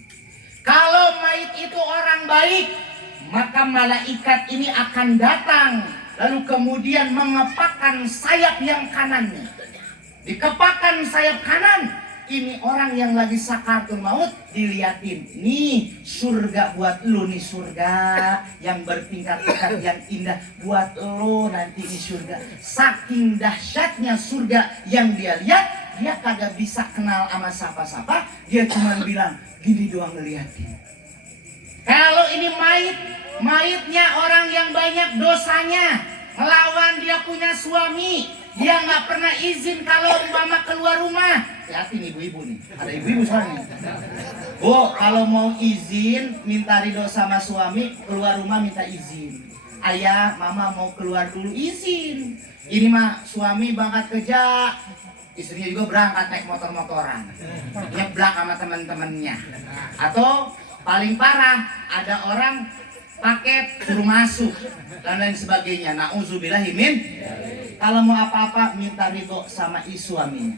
Kalau mayit itu orang baik, maka malaikat ini akan datang, lalu kemudian mengepakkan sayap yang kanannya. Dikepakkan sayap kanan, ini orang yang lagi sakaratul maut, diliatin, nih surga buat lu, nih surga yang bertingkat-tingkat yang indah buat lu nanti, ini surga. Saking dahsyatnya surga yang dia lihat, dia kagak bisa kenal sama siapa-siapa, dia cuma bilang gini doang ngeliatin. Kalau ini mayitnya orang yang banyak dosanya, melawan dia punya suami, dia nggak pernah izin kalau mama keluar rumah. Hati nih ibu-ibu nih, ada ibu-ibu soalnya. Bu, kalau mau izin minta ridho sama suami, keluar rumah minta izin. Ayah, mama mau keluar dulu, izin. Ini mah suami berangkat kerja, istrinya juga berangkat naik motor-motoran, nyeblak sama teman-temannya. Atau paling parah, ada orang paket suruh masuk dan lain sebagainya. Nauzubillahimin. Kalau mau apa-apa minta ridho sama suaminya.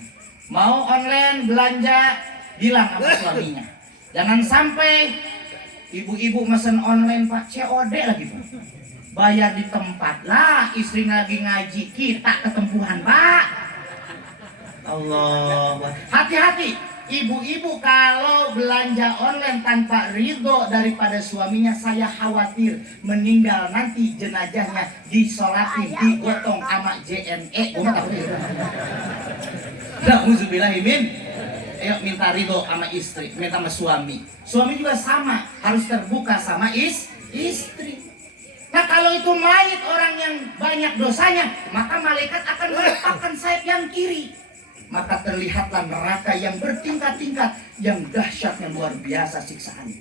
Mau online belanja, bilang sama suaminya. Jangan sampai ibu-ibu mesen online Pak, COD lagi Pak. Bayar di tempat lah, istri lagi ngaji, kita ketempuhan Pak. Allah. Hati-hati. Ibu-ibu kalau belanja online tanpa ridho daripada suaminya, saya khawatir meninggal nanti jenazahnya disolatin, digotong sama JNE. Nauzubillahimin. Ayo minta ridho sama istri, minta sama suami. Suami juga sama, harus terbuka sama istri. Nah kalau itu mayit orang yang banyak dosanya, maka malaikat akan melepaskan sayap yang kiri. Maka terlihatlah neraka yang bertingkat-tingkat, yang dahsyatnya luar biasa siksaannya.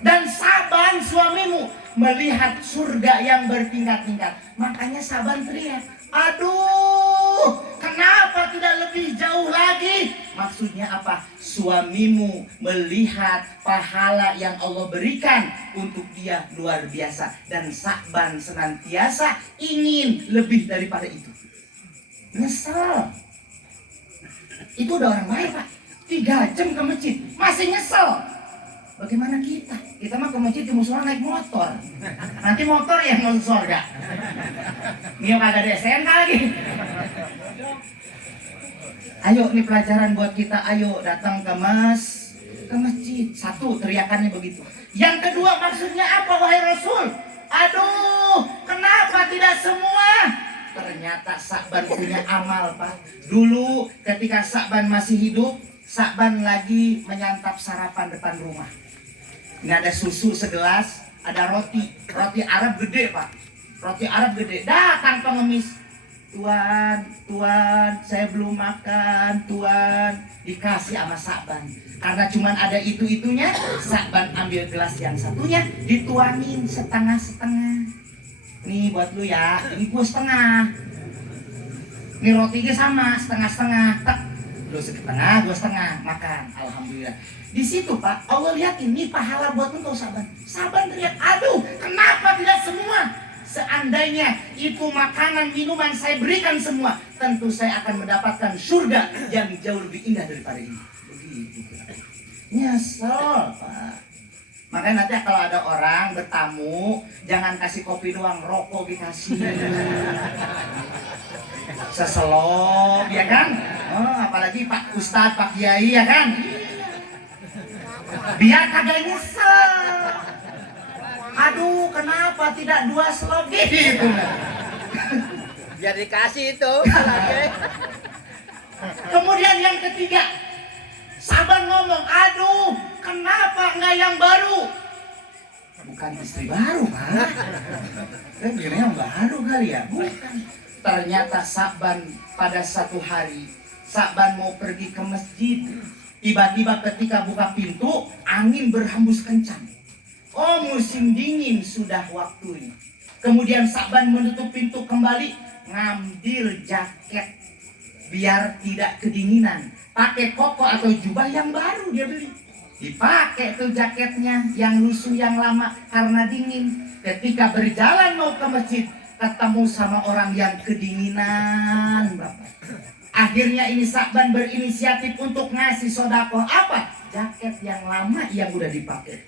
Dan Sa'ban suamimu melihat surga yang bertingkat-tingkat, makanya Sa'ban teriak, aduh, kenapa tidak lebih jauh lagi? Maksudnya apa? Suamimu melihat pahala yang Allah berikan untuk dia luar biasa, dan Sa'ban senantiasa ingin lebih daripada itu. Nyesel. Itu udah orang baik Pak, 3 jam ke masjid masih nyesel. Bagaimana kita? Kita mah ke masjid di musola naik motor. Nanti motor yang masuk surga. Mio kagak ada SNK lagi. Ayo nih pelajaran buat kita, ayo datang ke masjid. 1 teriakannya begitu. Yang kedua maksudnya apa wahai Rasul? Aduh, kenapa tidak semua? Ternyata Sa'ban punya amal Pak. Dulu ketika Sa'ban masih hidup, Sa'ban lagi menyantap sarapan depan rumah. Ini ada susu segelas, ada roti Arab gede Pak. Roti Arab gede. Datang pengemis. Tuan, saya belum makan, Tuan. Dikasih sama Sa'ban. Karena cuman ada itu-itunya, Sa'ban ambil gelas yang satunya, dituangin setengah-setengah. Nih buat lu ya, ini gua setengah. Ini rotinya sama, setengah-setengah. Tak, lu setengah, gua setengah. Makan, alhamdulillah. Di situ Pak, Allah lihat ini pahala buat engkau Sa'ban. Sa'ban teriak, aduh, kenapa tidak semua? Seandainya itu makanan, minuman saya berikan semua, tentu saya akan mendapatkan surga yang jauh lebih indah daripada ini. Begitu. Nyesel, Pak. Makanya nanti kalau ada orang bertamu, jangan kasih kopi doang, rokok dikasih. Seselop, ya kan? Oh, apalagi Pak Ustadz, Pak Kiai, ya kan? Biar kagak nyesel. Aduh, kenapa tidak 2 selop gitu? Biar dikasih itu. Kemudian yang ketiga, Sa'ban ngomong, aduh, kenapa nggak yang baru? Bukan istri baru, Pak. Kan kira yang baru kali ya? Bukan. Ternyata Sa'ban pada satu hari, Sa'ban mau pergi ke masjid. Tiba-tiba ketika buka pintu, angin berhembus kencang. Oh, musim dingin sudah waktunya. Kemudian Sa'ban menutup pintu kembali, ngambil jaket biar tidak kedinginan. Pakai koko atau jubah yang baru dia beli. Dipakai tuh jaketnya yang lusuh yang lama karena dingin. Ketika berjalan mau ke masjid, ketemu sama orang yang kedinginan, Bapak. Akhirnya ini Sa'ban berinisiatif untuk ngasih sodako. Apa? Jaket yang lama yang udah dipakai.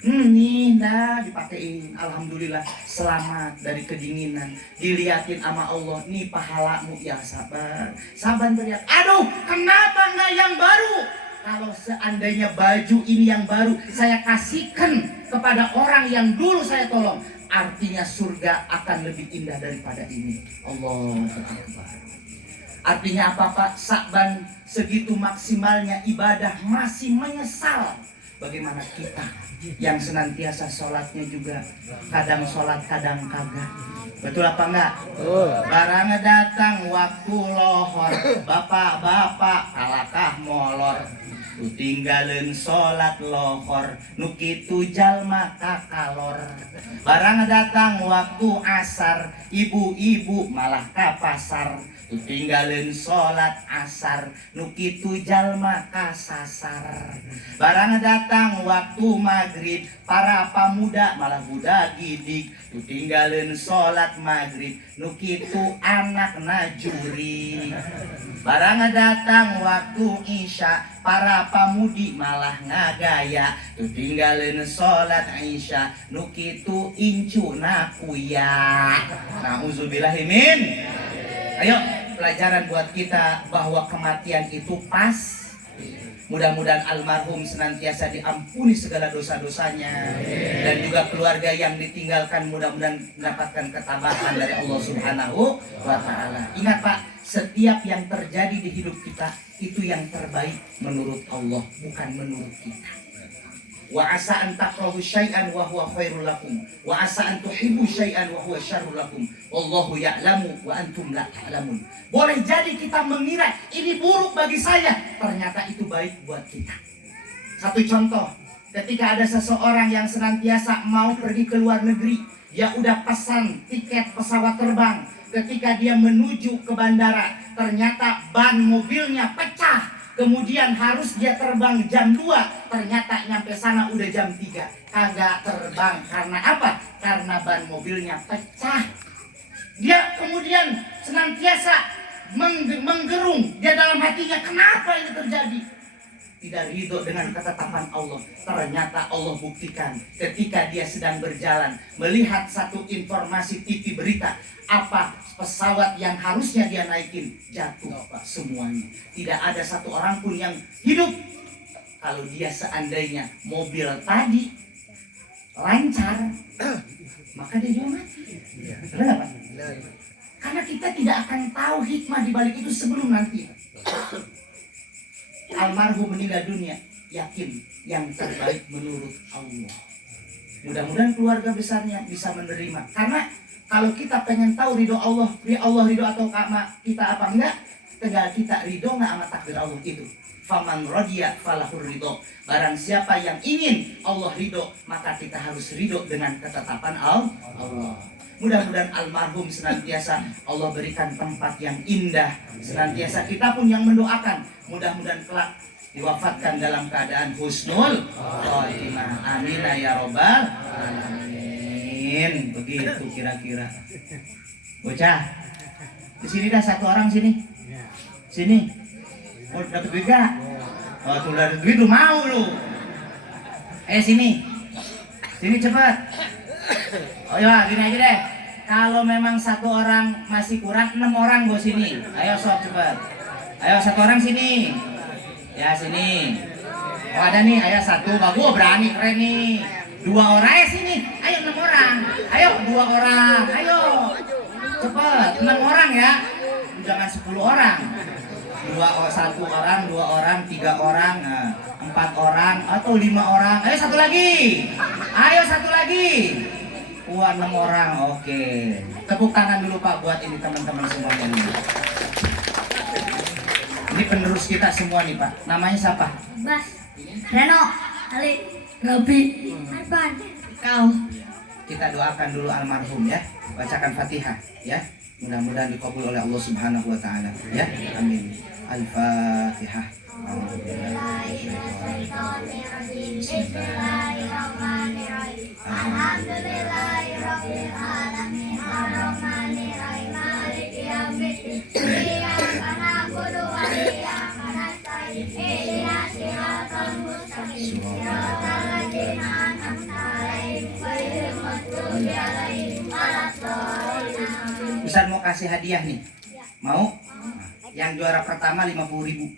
Nih dah dipakein, alhamdulillah selamat dari kedinginan. Diliatin sama Allah, nih pahalamu ya Sa'ban. Sa'ban teriak, aduh kenapa nggak yang baru? Kalau seandainya baju ini yang baru saya kasihkan kepada orang yang dulu saya tolong, artinya surga akan lebih indah daripada ini. Allahu Akbar. Artinya apa Pak? Sa'ban segitu maksimalnya ibadah masih menyesal. Bagaimana kita yang senantiasa sholatnya juga kadang sholat kadang kagak, betul apa enggak? Barang datang waktu lohor, bapak-bapak kalakah molor, tu tinggalin sholat lohor, nu kitu jalma kakalor. Barang datang waktu asar, ibu-ibu malah ka pasar, tu tinggalin sholat asar, nu kitu jalma kasasar. Barang datang waktu maghrib, para pemuda malah budak gidik, tu tinggalin sholat maghrib, nu kitu anak najuri. Barang datang waktu isya, para pamudi malah ngagaya, tu tinggalin sholat isya, nu kitu incu nakuya. Nauzubillahimin. Ayo pelajaran buat kita bahwa kematian itu pas. Mudah-mudahan almarhum senantiasa diampuni segala dosa-dosanya, dan juga keluarga yang ditinggalkan mudah-mudahan mendapatkan ketabahan dari Allah Subhanahu wa Ta'ala. Ingat Pak, setiap yang terjadi di hidup kita itu yang terbaik menurut Allah, bukan menurut kita. Wa asa an takrahu syai'an wa huwa khairul lakum, wa asa an tuhibbu syai'an wa huwa syarrul lakum, wallahu ya'lamu wa antum la ta'lamun. Boleh jadi kita mengira ini buruk bagi saya, ternyata itu baik buat kita. Satu contoh, ketika ada seseorang yang senantiasa mau pergi ke luar negeri, dia udah pesan tiket pesawat terbang. Ketika dia menuju ke bandara, ternyata ban mobilnya pecah. Kemudian harus dia terbang jam 2, ternyata nyampe sana udah jam 3. Kagak terbang, karena apa? Karena ban mobilnya pecah. Dia kemudian senantiasa menggerung, dia dalam hatinya, kenapa ini terjadi? Tidak ridho dengan ketetapan Allah. Ternyata Allah buktikan ketika dia sedang berjalan, melihat satu informasi TV berita, apa pesawat yang harusnya dia naikin jatuh Pak, semuanya. Tidak ada satu orang pun yang hidup. Kalau dia seandainya mobil tadi lancar, maka dia juga mati. Benar Pak? Karena kita tidak akan tahu hikmah di balik itu sebelum nanti. Almarhum meninggal dunia, yakin yang terbaik menurut Allah. Mudah-mudahan keluarga besarnya bisa menerima. Karena Kalau kita pengen tahu ridho Allah ridho atau kita apa enggak, tinggal kita ridho nggak sama takdir Allah itu. Faman rodiya falahur ridho. Barang siapa yang ingin Allah ridho, maka kita harus ridho dengan ketetapan Allah. Mudah-mudahan almarhum senantiasa Allah berikan tempat yang indah. Senantiasa kita pun yang mendoakan. Mudah-mudahan kelak diwafatkan dalam keadaan husnul khotimah. Amin ya robbal alamin. Begitu kira-kira. Bocah, di sini dah satu orang sini. Sini. Mau dapat duit gak? Oh tuh dari duit lu mau lu. Sini. Sini cepat. Oh ya gini aja deh. Kalau memang satu orang masih kurang, 6 orang gue sini. Ayo sob cepat. Ayo satu orang sini. Ya sini. Oh ada nih, ayo satu. Bagus berani keren nih. 2 orang sini. Ayo 6 orang. Ayo 2 orang. Ayo. Cepat 6 orang ya. Jangan 10 orang. 1 orang, 2 orang, 3 orang, 4 orang, atau 5 orang. Ayo satu lagi. Ayo satu lagi. 6 orang. Oke. Tepuk tangan dulu Pak buat ini teman-teman semuanya ini. Ini penerus kita semua nih Pak. Namanya siapa? Bas, Reno, Ali, Robi, Arfan, kau. Kita doakan dulu almarhum ya. Bacakan Fatihah ya. Mudah-mudahan dikabul oleh Allah Subhanahu wa taala ya. Amin. Al-Fatihah. Bismillahirrahmanirrahim. Alhamdulillahirabbil alamin. Arrahmanirrahim. Maliki yaumiddin. Iyyaka na'budu wa iyyaka nasta'in. Ihdinas siratal mustaqim. Siratal ladzina an'amta 'alaihim ghairil maghdubi 'alaihim waladdallin. Ustaz mau kasih hadiah nih. Mau? Yang juara pertama 50.000,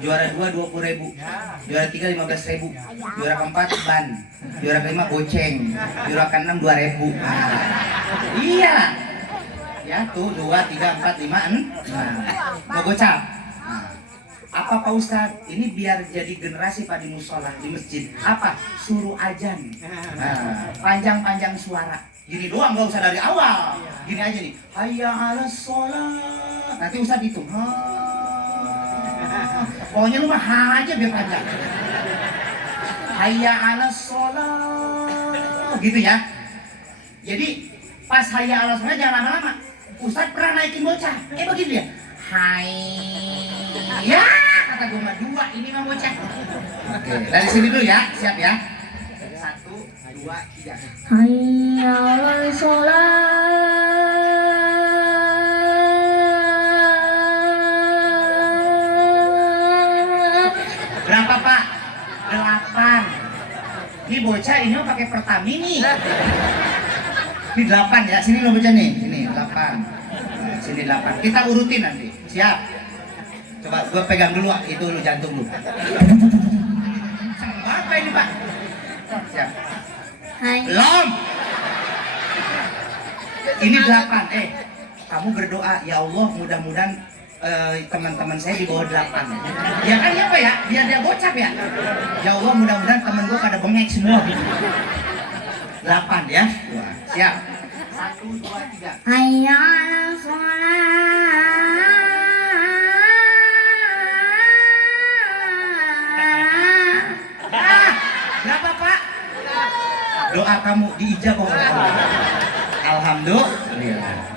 juara 2 20.000, juara 3 15.000, juara keempat ban, juara kelima goceng, juara keenam 2.000. Iya lah. Ya tuh 2, 3, 4, 5, 6. Mau gocap? Apa Pak Ustadz? Ini biar jadi generasi Pak di musola, di masjid. Apa? Suruh ajan. Panjang-panjang suara. Gini doang, gak usah dari awal. Gini aja nih. Hayya 'alas sholat. Nanti Ustadz hitung. Pokoknya lu mah aja biar panjang. Hayya 'alas sholat. Gitu ya. Jadi pas hayya 'alas sholat jangan lama-lama. Ustadz pernah naikin bocah. Begini dia. Hai. Ya, kata gue mah 2, ini mah bocah. Oke, dari sini dulu ya. Siap ya. 1, 2, 3. Hayya 'alas sholat. Berapa Pak? 8. Ini bocah ini mau pakai Pertamini. Ini 8 ya. Sini lo baca nih. Sini 8. Nah, sini 8. Kita urutin nanti. Siap. Coba gue pegang dulu itu lu jantung lu. Apa ini Pak? Siap. Hai. Belum. Ini 8. Kamu berdoa ya Allah mudah-mudahan teman-teman saya di bawah 8. Ya kan ya Pak ya? Biar dia gocap ya. Ya Allah mudah-mudahan temen gue pada bengek semua gitu. 8 ya. Wah, siap. 1, 2, 3. Hayya 'alas sholat. Berapa Pak? Doa kamu diijabah oleh Allah. Alhamdulillah.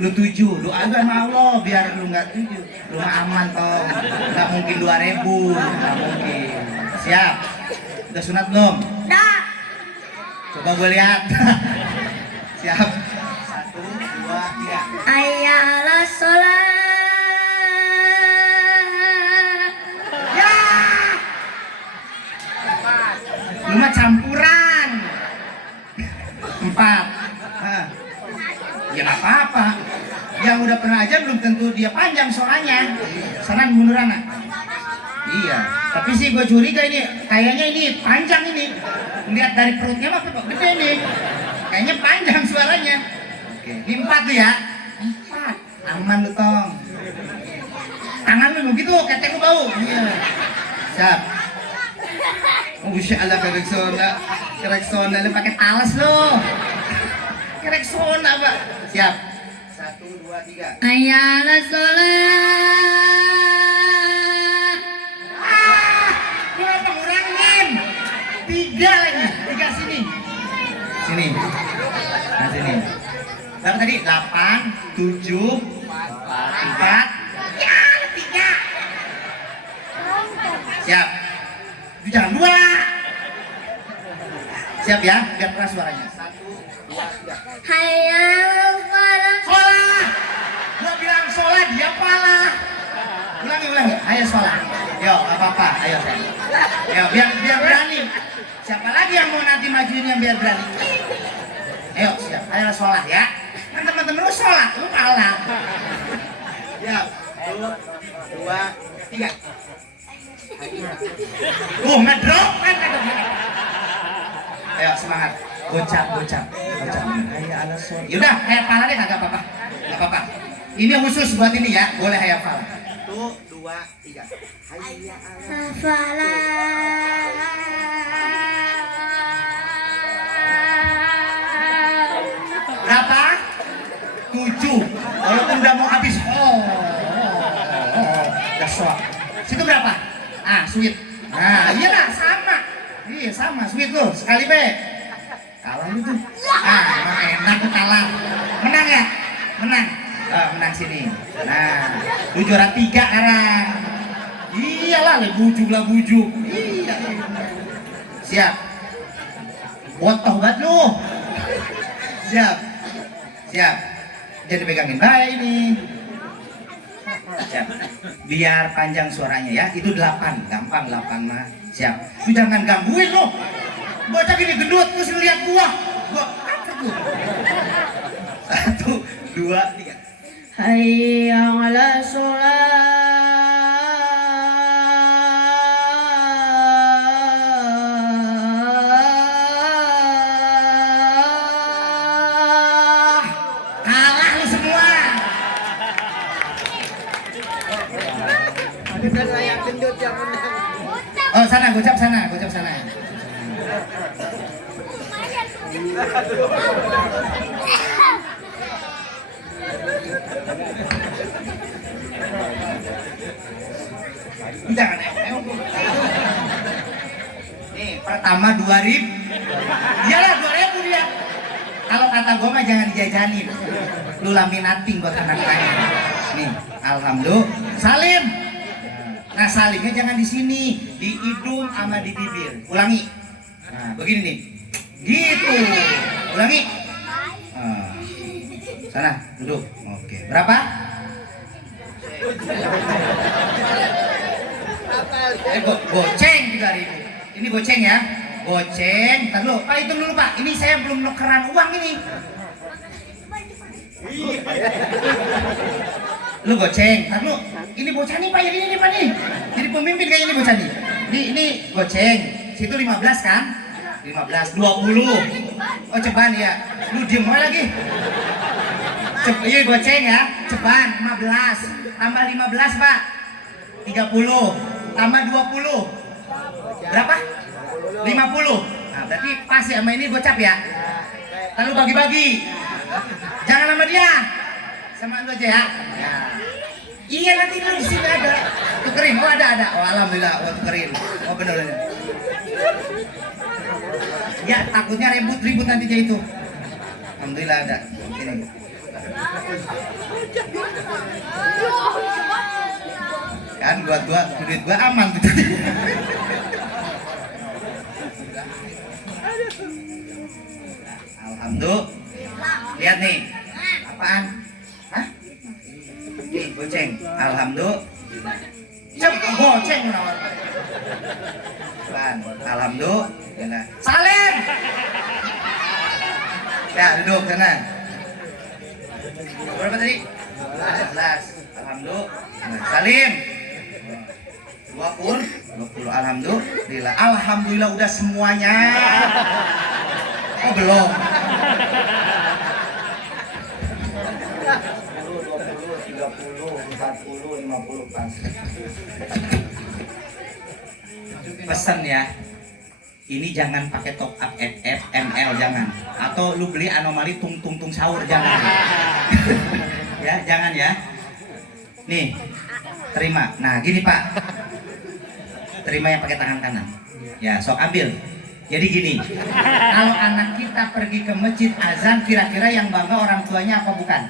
Lu 7, doa juga sama Allah biar lu nggak 7. Lu mah aman toh. Nggak mungkin 2.000, nggak mungkin. Siap. Udah sunat belum? Dah. Coba gue lihat. Siap. 1, 2, 3. Hayya 'alas sholat. Ya. Lu mah campuran. 4. Ya nggak apa-apa. Yang udah pernah aja belum tentu dia panjang soalnya. Senan mundur anak. Iya. Tapi sih gue curiga ini. Kayaknya ini panjang ini. Lihat dari perutnya mah gede nih. Kayaknya panjang suaranya. Oke. Ini 4 tuh ya. 4. Aman lu tong. Tangan lu begitu. Ketek lu bau. Iya. Siap. Oh, Masya Allah kereksona lu pakai talas lu. Kerek sona, Pak. Siap. 1, 2, 3. Hayya 'alas shalah. Gua ngurangin. 3 lagi. 3 sini. Sini. Nah, sini. Berapa tadi? 8, 7, 4. Ya, 3. Siap. Itu jangan 2. Siap ya, biar keras suaranya. 1, 2, 3. Hayya 'alas shalah. Sholat. Gua bilang sholat, dia pala. Ulangi. Ayo sholat. Yo, apa-apa. Ayo. Yo, biar berani. Siapa lagi yang mau nanti majuin yang biar berani? Ayo, siap. Ayo sholat ya. Kan teman-teman lu sholat, lu pala. Siap. 1, 2, 3. Ngedrop kan kadang-kadang. Ayo semangat. Gocap. Hayya 'alas shalah. Yaudah, hayya pala deh kagak apa-apa. Enggak apa-apa. Ini khusus buat ini ya. Boleh hayya pala. 1, 2, 3. Hayya 'alas Safalah. berapa? 7. Walaupun udah mau habis. Udah sholat. Situ berapa? Sweet. Nah, iyalah sama. Iya sama, sweet tuh. Sekali be. Kalah lu tuh. Emang enak tuh kalah. Menang ya? Menang. Menang sini. Nah, lu juara 3 sekarang. Iyalah, bujuk. Iya. Siap. Botoh banget lu. Siap. Jadi pegangin baik ini. Siap. Biar panjang suaranya ya. Itu 8, gampang 8 mah. Siap. Lu jangan gangguin lu. Bocah gini gendut terus lihat gua angkat lu. 1, 2, 3. Hayya 'alas shalah. Kalah lu semua. Bukan layak gendut yang menang. Oh, sana, gocap sana. Jangan nih, pertama 2.000. Iyalah 2.000 dia. Kalau kata gua mah jangan dijajanin. Lu laminating buat anak lain. Nih, alhamdulillah. Salim. Nah, salimnya jangan di sini, di hidung sama di bibir. Ulangi. Nah, begini nih. Gitu. Ulangi. Sana, duduk. Oke. Berapa? Goceng 3.000. Ini goceng ya. Goceng. Ntar dulu, Pak hitung dulu Pak. Ini saya belum nukeran uang ini. Lu goceng. Ntar dulu. Ini bocah nih Pak, ini Pak nih. Jadi pemimpin kayak ini bocah nih. Ini goceng. Situ 15 kan? 15, 20. Oh ceban ya. Lu diem aja lagi. Iya goceng ya. Ceban 15. Tambah 15 Pak. 30. Tambah 20. Berapa? 50. Nah berarti pas ya sama ini gocap ya. Lalu bagi-bagi. Jangan sama dia. Sama lu aja ya. Iya nanti lu di sini ada. Tukerin. Oh ada. Oh alhamdulillah. Oh tukerin. Oh benar. Ya takutnya ribut nantinya itu. Alhamdulillah ada. Ini. Kan buat duit gua aman gitu. Alhamdulillah. Lihat nih. Apaan? Hah? Nih, goceng. Alhamdulillah. Goceng menawar. Alhamdulillah. Salim. Ya, duduk sana. Berapa tadi? 11. Alhamdulillah. Salim. 20. Alhamdulillah. Alhamdulillah udah semuanya. Oh, belum. 20, 30, 40 pas. Pesan ya. ini jangan pakai top up FF ML, jangan. Atau lu beli anomali tung sahur, jangan. Ya, jangan ya. Nih, terima. Nah, gini Pak. Terima yang pakai tangan kanan. Ya, sok ambil. Jadi gini, kalau anak kita pergi ke masjid azan, kira-kira yang bangga orang tuanya apa bukan?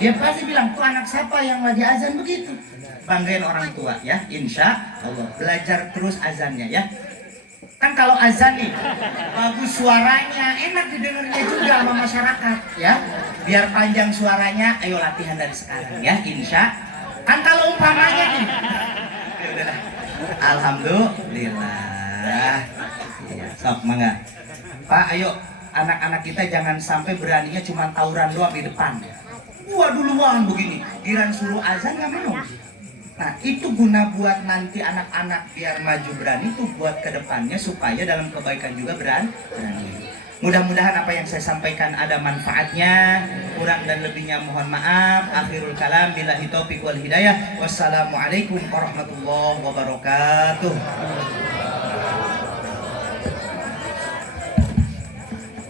Dia pasti bilang, tuh anak siapa yang lagi azan begitu? Banggain orang tua ya, insya Allah. Belajar terus azannya ya. Kan kalau azan nih, bagus suaranya, enak didengarnya juga sama masyarakat ya. Biar panjang suaranya, ayo latihan dari sekarang ya, insya. Kan kalau umpamanya nih, ya udah. Alhamdulillah. Ya, sok mangga. Pak, ayo anak-anak kita jangan sampai beraninya cuma tawuran doang di depan. Wah duluan begini, giran suruh azan nggak mau. Nah itu guna buat nanti anak-anak biar maju berani, itu buat kedepannya supaya dalam kebaikan juga berani. Mudah-mudahan apa yang saya sampaikan ada manfaatnya. Kurang dan lebihnya mohon maaf. Akhirul kalam billahi taufiq wal hidayah. Wassalamualaikum warahmatullahi wabarakatuh.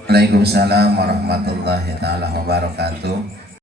Waalaikumsalam warahmatullahi taala wabarakatuh.